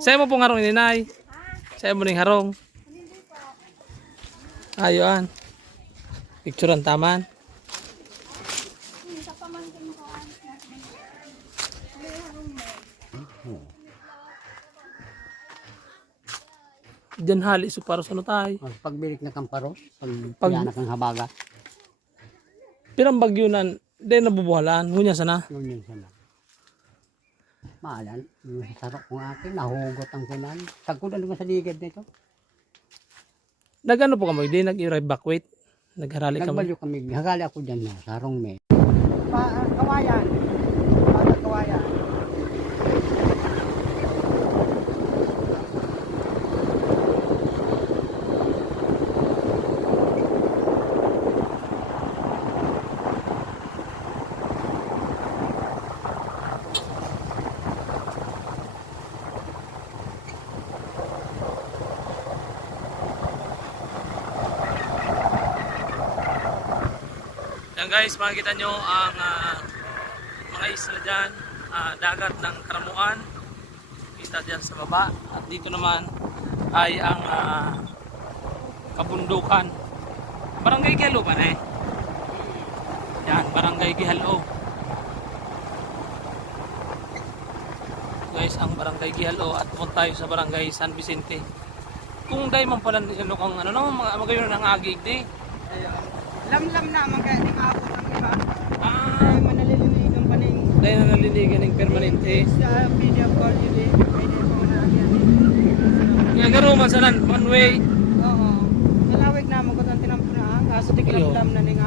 Sa'yo mo pong harong ininay. Sa'yo mo ning harong. Ayun. Picturean taman. Diyan hali so para sa tay. Oh, Pagbilik na kang paro, pag, Pag- kang habaga, Pirang bagyo nan, di nabubuhalan. Ngunya sana. yun sana. Maalan, yung sarok kong akin, nahugot ang kunan. Tagkulan naman sa ligid nito. Nagano po kamo, di nag-evacuate. Nagharali kamo. Nagbalyo kami, hagali ako dyan na, sarong me. Guys, makikita nyo ang ah, mga isla dyan, ah, dagat ng Karamuan. Kita dyan sa baba. At dito naman ay ang ah, kabundukan. Barangay Gihalo ba na eh? Yan, Barangay Gihalo. Guys, ang Barangay Gihalo at punta tayo sa Barangay San Vicente. Kung dahil man pala ano, kung ano, no, magayon ng agig di. Lamlam na, mga di maabot ang iba. Ah, Ay, manalilinig ang paning. Dahil na naliligan ng permanente. Sa video call yun eh, pwede po na yan. Nga sa one way. Oo. Nalawig na, magkot ang tinampuna. Kaso kilamlam na ning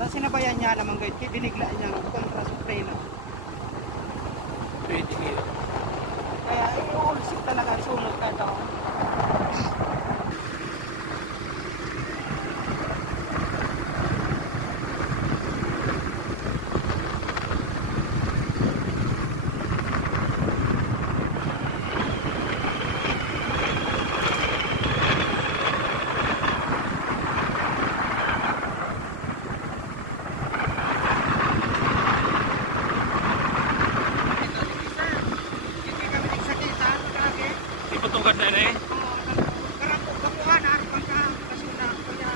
kuyanta. Sinabayan niya naman guys, kaya dinigla niya kontra sa preno. Pwede. Kaya, iuulsik talaga, sunod ka daw. Hindi kami nagsakita, kage. Di patugad na eh. Karang kapuhan, ari pang ka, kasuna, kaya.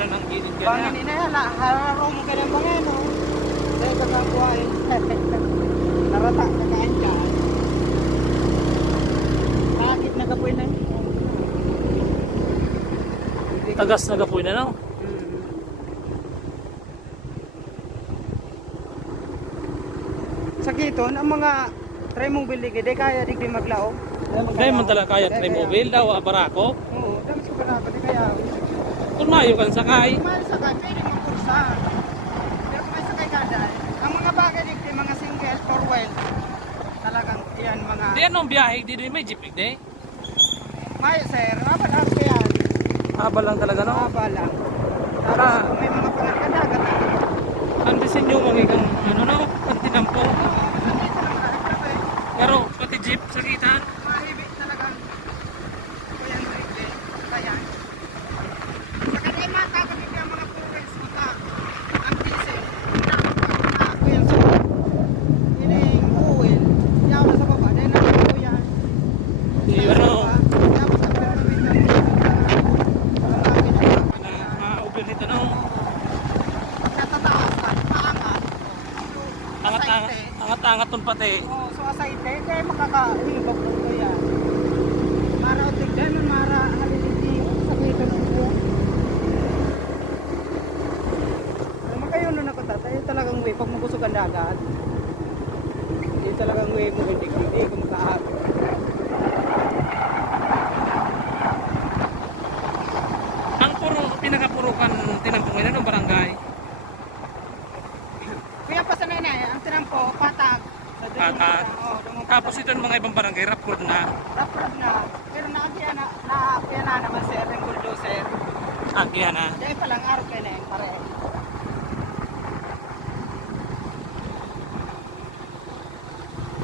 Bangin pala ng gilid ka Bangin ina yan, hararo mo ka ng bangin, no? Dahil ka sa buhay. Narata ka kain ka. Bakit nagapoy na? Tagas na gapoy na no. Mm. Sa kiton, ang mga biligi, di kaya di maglaog. Dahil man talaga kaya try mobile daw, abarako. Oo, dami sa barako, di kaya. Mayo kang sakay. Mahal sa kay, pwede mong kursa. Pero kung may sakay ka dahil, ang mga bagay dito, mga single, four wheel, talagang yan mga... Di anong biyahe, di rin may jeep di. Mayo sir, abal ako yan. Haba lang talaga no. Abal lang. Tapos Ah. may mga pangalkadagat na. Ang disenyo mo kang ano no, kantinampo. Pero pati jeep sa kita. Mahibig talagang kuyan rete. Kaya. Sa kanay mata ko yung mga progress mata. Ang diesel. Na kuyan sa ining oil. Yaw na sa baba. Dahil na kuyan. Di ano, Tapos sa pagkakawin na na ma-over nito no. Katataas ka. Maangat. Angat-angat, angat-angat ton pati. Oh, so asayte kay makakahilbog ko yan. Mara o tigdan nun, mara haliliti sa kito ng ko. Pero makayon nun ako tatay, talagang way pag mabusog ang dagat. Yun talagang way mo hindi hindi ko makaahag. Ang puro pinakapurukan tinampungan ng barangay. Kuya pa sa nanay, ang tinampo, patag. Sa doon yung Patag. mga- oh, doon mga Tapos ito ng mga ibang barangay, rap road na. Raprap na. Pero naakiya na, naakiya na naman sir, yung bulldozer. Agyan na. Dahil palang araw ka na yun, pare.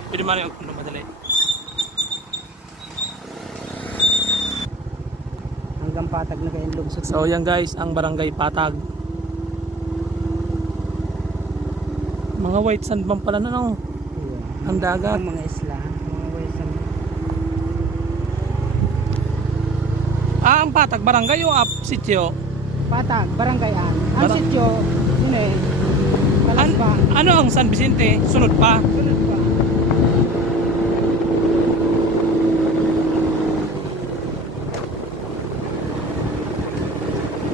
Pwede man yung kung madali. Hanggang patag na kayong lugsot. So yan guys, ang barangay Patag. Mga white sand bang pala na no? Ang dagat. Ang mga Ah, ang Patag barangay o up sitio? patag, baranggayan. Ang Barang- sityo, yun eh, An Malasbang. ano ang San Vicente? Sunod pa. Sunod pa.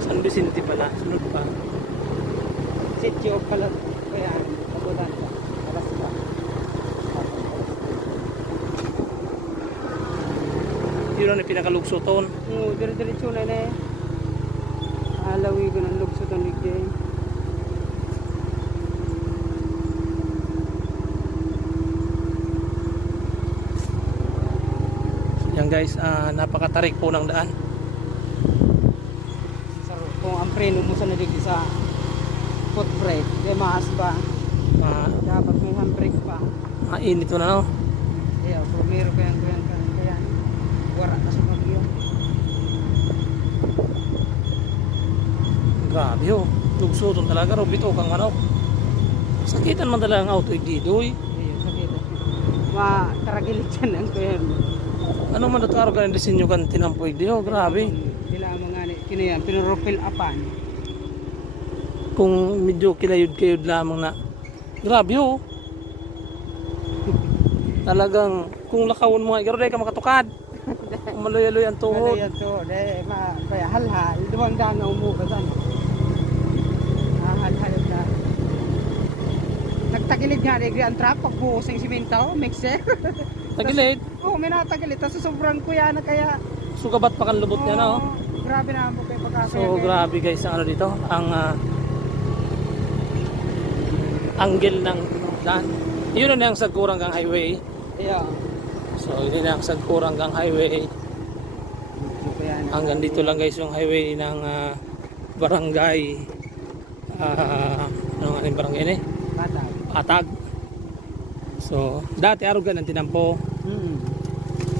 San Vicente pala, sunod pa. Sityo, palag, kaya, pagudan pa. Alas pa. Pinakalugsoton. Oo, dire-diretso na na eh. Alawi ko ng lugsot ang ligay. Yan guys, ah, napakatarik po ng daan. Sa kung ang preno mo sa nalig sa foot brake, kaya maas ba? Ah, Dapat may handbrake pa. mainit mo na no? Yan, ko yan, ko yan, ko yan. Wara na sa bagyo. Grabe ho. Lugsoton talaga, robito kang ano. Sakitan man talaga ang auto. Iya, sakit. Ma, karagilit yan ang ko yan. Ano man ito araw ka ng disenyo kan tinampo igdiho, grabe. Sila mga ni, pinurupil apan. Kung medyo kilayod-kayod lamang na. Grabe ho. Talagang kung lakawon mo nga, garo ka makatukad. Maloy-aloy ang Ano tuhod. yan to, de, ma, kaya halhal, duwang daan na umukasan. Ah, halhal na. Nagtagilid nga, nagri ang trap, pagbuhos ng simento, mixer. Tagilid. Oo, oh, may natagilid. Tapos sobrang kuya na kaya. Sugabat pa kan lubot niya na. oh. Grabe na mo kayo pagkakaya. So grabe guys ang ano dito, ang ah, angle ng daan. Yun na ang sagkurang kang highway. Iya. So yun na ang sagkurang kang highway. Hanggang dito lang guys yung highway ng ah, barangay ah ano nga yung barangay ni? Patag. Atag. So dati arugan ang tinampo. Hmm.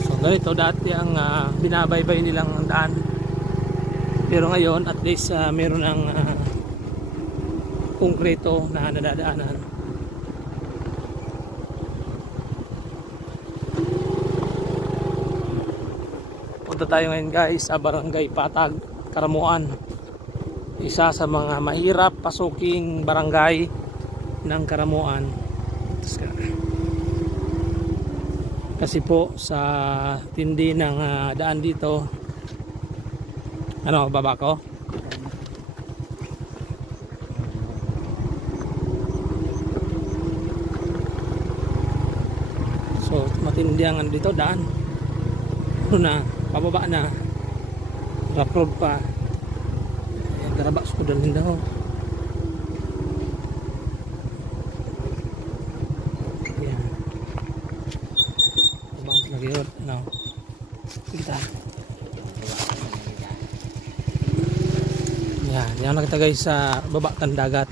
So ganito dati ang ah, binabaybay nilang ang daan. Pero ngayon at least ah, meron ng ah, konkreto na nadadaanan. Punta tayo ngayon guys sa Barangay Patag, Karamuan. Isa sa mga mahirap pasuking barangay ng Karamuan. Kasi po sa tindi ng ah, daan dito ano baba ko So, matindi ang ano dito, daan. Ano na, pababa na. Rough road pa. Ayan, garabas ko dalhin daw. Ayan. Abang lagi yun. Ano? Kita. Yan, yan na kita guys sa baba kan dagat.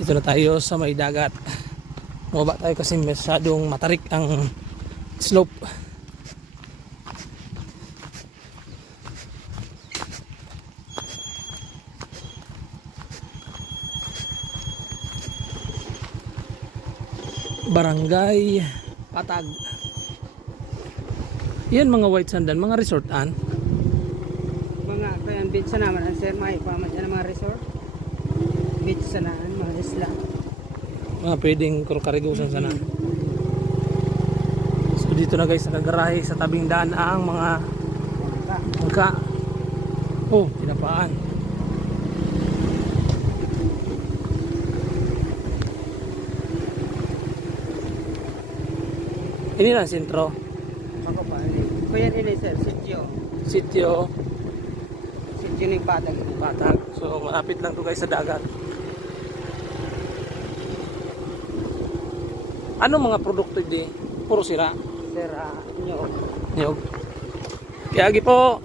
Ito na tayo sa may dagat. Bumaba tayo kasi masyadong matarik ang slope. Barangay Patag. Yan mga white sandal, mga resortan. Mga kaya beach sa naman sir may paman yan mga resort. Beach sa naan, mga isla. Mga pwedeng kurkarigusan sana. So dito na guys, nagagarahe sa tabing daan ang mga Ka. Magka. Oh, tinapaan. Ini na sentro. Ako pa. Kuya ini sir, sityo. Sitio Sityo ni Patag. Batag. So malapit lang to guys sa dagat. Ano mga produkto di? Puro sira. Sir, ah, inyo. Niyog. Kaya agi po.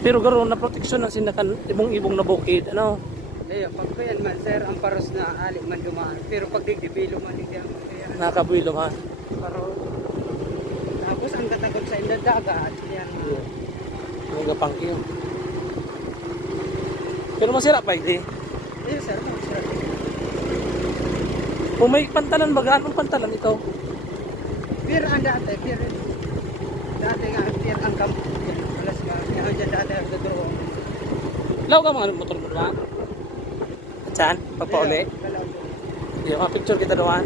Pero garo na proteksyon ng sinakan ibong-ibong na bukid. Ano? Ayo, pag kuya man sir, ang paros na ali man dumaan. Pero pag digdibilo man hindi ang kaya. Nakabuilo ha. Paro. Tapos ang katagod sa inda dagat, yan. Mga gapangkyo. Pero masira pa hindi. Ayo sir, sir? Kung may pantalan ba, anong pantalan ito? Pero ang dati, pero dati nga, pero ang kampo. Alas ka, kaya dyan dati ang dodoro. Law ka mga motor mo naman? At saan? Pagpauli? Yung mga picture kita doon.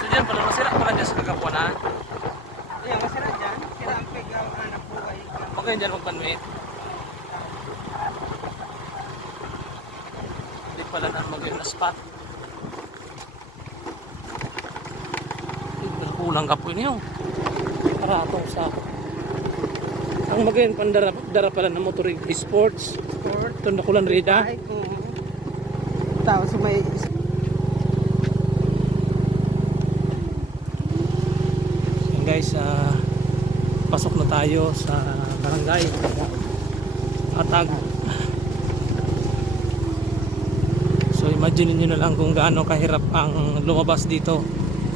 So dyan pala, masira pala dyan sa kakapuanan. Ayan, masarap dyan. Kaya ang pegaw anak buhay. Kayo dyan magpanwit. Hindi pala spot. Hindi, Kulang ka po niyo. Para atong sa... Ang magayon pandara dara pala ng motor sports. Sport. Ito na kulang rida. Ay, kung... Tapos may... Guys, ah, pasok na tayo sa barangay. Atag. So imagine niyo na lang kung gaano kahirap ang lumabas dito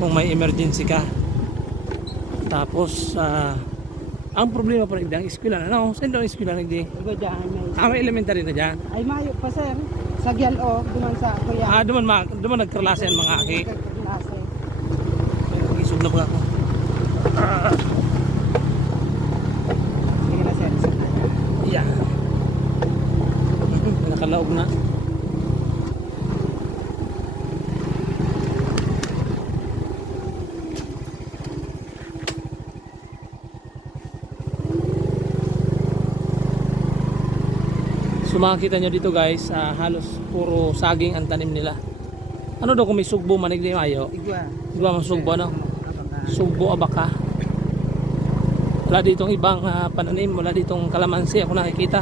kung may emergency ka. Tapos ah, ang problema pa rin ang eskwela na. Ano? Saan daw eskwela na hindi? Ah, may elementary na dyan. Ay, mayo pa sir. Sa Gyalo, duman sa Kuya. Ah, duman, ma, duman nagkarlase ang mga aki. Klase. Isog na ba ako? Sir. Yeah. Nakalaog na. So makikita nyo dito guys, ah, halos puro saging ang tanim nila. Ano daw kung may sugbo manig di mayo? Igwa. Ba mang sugbo ano? Sugbo abaka. Wala ditong ibang ah, pananim, wala ditong kalamansi ako nakikita.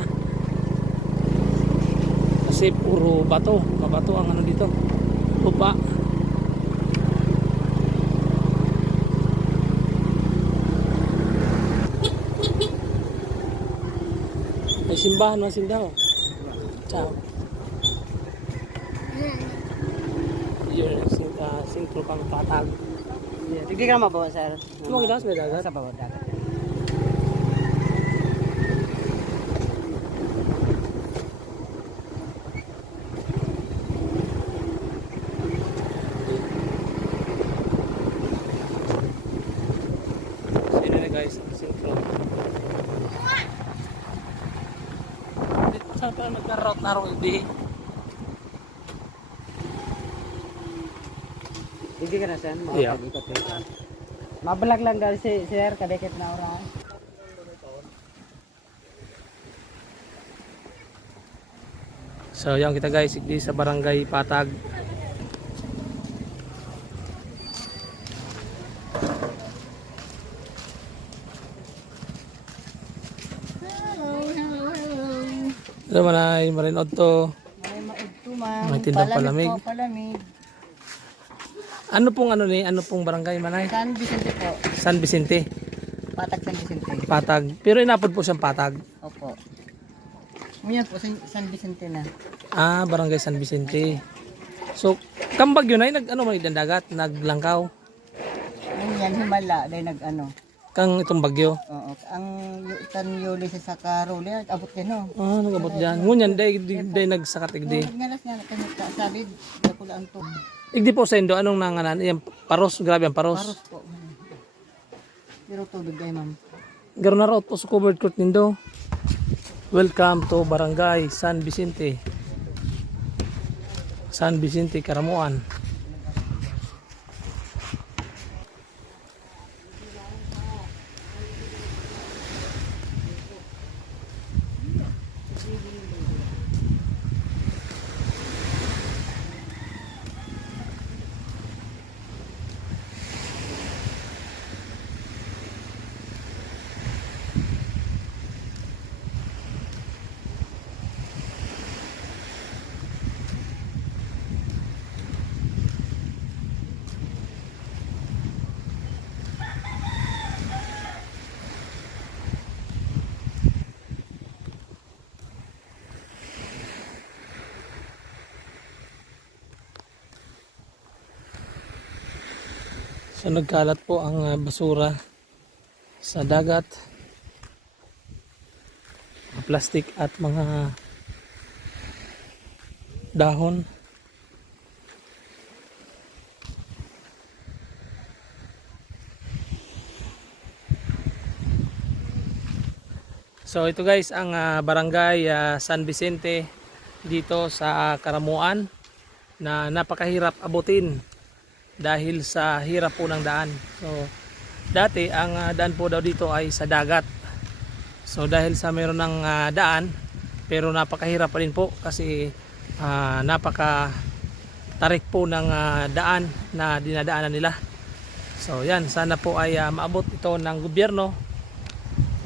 Kasi puro bato, mabato ang ano dito. Lupa. May simbahan man sindaw. Ciao. Yun, uh, sintro pang patag. Hindi ka na mabawa sir. Ano gilas na dagat? Sa bawah dagat. Guys sintro? Pero nagka-route na rin hindi. Hindi ka na saan? Yeah. Eh. Mabalag lang gali si sir, kadikit na orang. So yan kita guys, di sa barangay Patag. Hello manay, marinod to. May maudto ma'am. May tindang palamig. po, palamig. Ano pong ano ni, ano pong barangay manay? San Vicente po. San Vicente, Patag San Vicente. Patag. Pero inapod po siyang Patag. Opo. Ngayon po, San, Vicente na. Ah, barangay San Vicente. So, kambag yun ay nag ano man dagat, naglangkaw. Ngayon, himala, dahil nag ano. Kang itong bagyo. Oo, ang tan yuli sa Sakaruli, abot din no. Ah, nagabot diyan. Ngunyan day day, day nagsakat igdi. Ngalas nga, kanya sabi, dakulaan to. Igdi po sa Indo, anong nanganan? Yan, paros, grabe ang paros. Paros po. Pero tubig kayo ma'am. Garo na raw po sa covered court nindo. Welcome to Barangay San Vicente. San Vicente, Karamuan. So nagkalat po ang ah, basura sa dagat. Plastic at mga dahon. So ito guys ang ah, barangay ah, San Vicente dito sa Karamuan na napakahirap abutin dahil sa hirap po ng daan. So dati ang ah, daan po daw dito ay sa dagat. So dahil sa mayroon ng ah, daan pero napakahirap pa rin po kasi ah, napaka tarik po ng ah, daan na dinadaanan nila. So yan, sana po ay ah, maabot ito ng gobyerno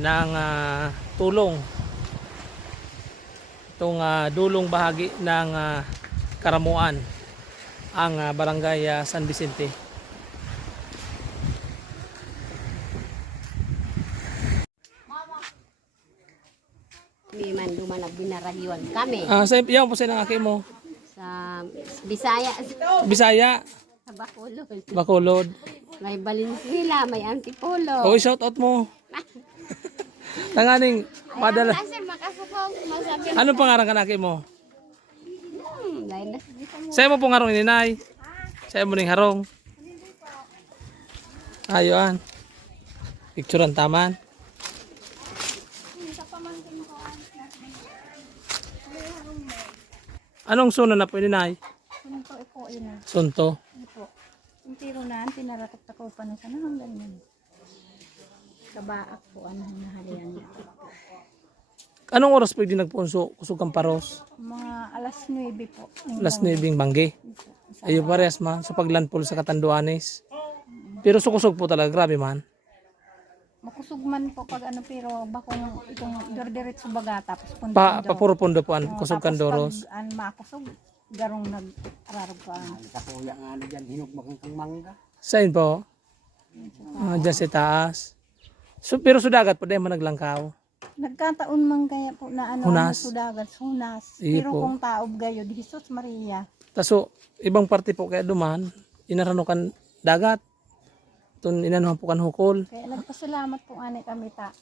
ng ah, tulong itong ah, dulong bahagi ng ah, Karamuan ang ah, barangay ah, San Vicente. Kami man dumanag binaragyuan kami Ah, sa yan po sa ng aki mo. sa Bisaya Bisaya, sa Bacolod. Bacolod. May Valenzuela, may Antipolo. O shout out mo. Tanganing padala. Kasi makasukong masabi. Ano pangaran ka naki mo? Hmm, lain na sa Bisaya. Sa mo pong harong ininay. Sa mo ning harong. Ayoan. Picturean taman. Anong suno na po ininay? Sunto iko ina. Sunto. Ito. Yung tiro na, tinaratok tako pa na sana hanggang. Kabaak po, ano nahalian niya. Anong oras pwede nagpunso kusog kang paros? Mga alas 9 po. Yung Last nibing bangge. Ayo parehas ma sa paglandpol sa Katanduanes. Pero sukusog po talaga grabe man. Makusog man po pag ano pero bakong itong dirdiret sa baga tapos punta Pa papuro pondo po an kusog kandoros. Pag an makusog, garong nag-ararog ka. Kakuya nga ano dyan, hinugmakan kang mangga. Saan po? Ah, dyan sa taas. So, pero sudagat po dahil man naglangkaw. Nagkataon man kaya po na ano, Hunas. ano sudagat, hunas. Iyo pero po. kung taob gayo, Jesus Maria. Taso, ibang parte po kaya duman, inaranukan dagat. Tun inanuhan po kan hukol. Kaya nagpasalamat po ani kami ta.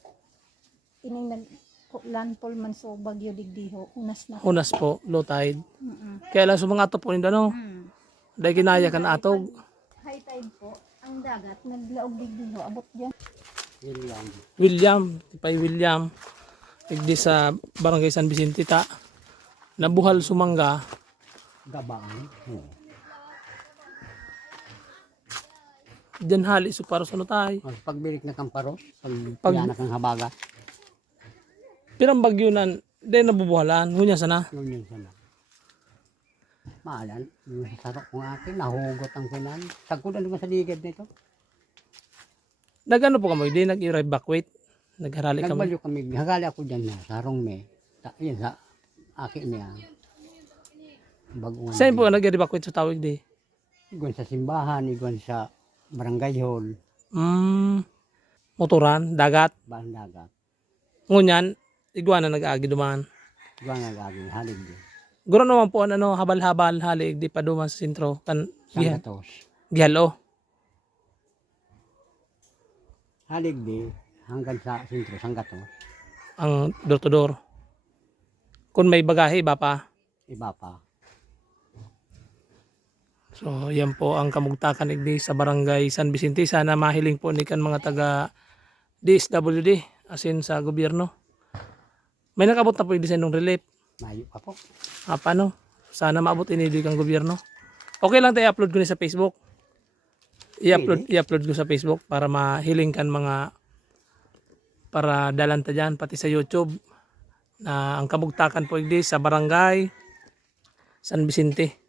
Ining nag landfall man so bagyo digdiho, hunas na. Hunas po, low tide. Mm-mm. Kaya lang sa mga ato po nindo no. Mm. Dahil kinaya kan atog. high tide po, ang dagat naglaog digdiho, abot diyan. William. William, Tipay William. Igdi sa Barangay San Vicente ta. Nabuhal sumangga. Gabang. Diyan hali so para sa tay. Ang pagbilik na kamparos, pag, Pag- pag... ng habaga, Pirang bagyo nan, di nabubuhalan. Ngunya sana. yun sana. Maalan, yung sa sarok kong akin, nahugot ang sinan. Tagkudan naman sa ligid nito. Nagano po kamo, di nag-evacuate. Nagharali kamo. Nagbalyo kami, hagali ako dyan na, sarong me. Ta, yun sa akin niya. Bagungan. Saan po nag-evacuate sa tawag di? Igwan sa simbahan, igwan sa barangay hall, Mm, motoran, dagat. bahan dagat. Ngunyan, iguana nag-agi duman. Igwan nga gagawin, halig din. Guro naman po ano, habal-habal, halig, di pa duman sa sentro. Kan, gihan, Sangatos. gihalo. Halig di, hanggang sa sentro, Sangatos. Ang door to door. Kung may bagahe, iba pa. Iba pa. So, yan po ang kamugtakan igdi sa barangay San Vicente. Sana mahiling po ni kan mga taga DSWD, as in sa gobyerno. May nakabot na po yung design ng relief. Mayo pa po. Ah, paano? Sana maabot ini kang gobyerno. Okay lang tayo upload ko ni sa Facebook. I-upload, i-upload ko sa Facebook para mahiling kan mga para dalan ta dyan, pati sa YouTube na ang kamugtakan po igdi sa barangay San Vicente.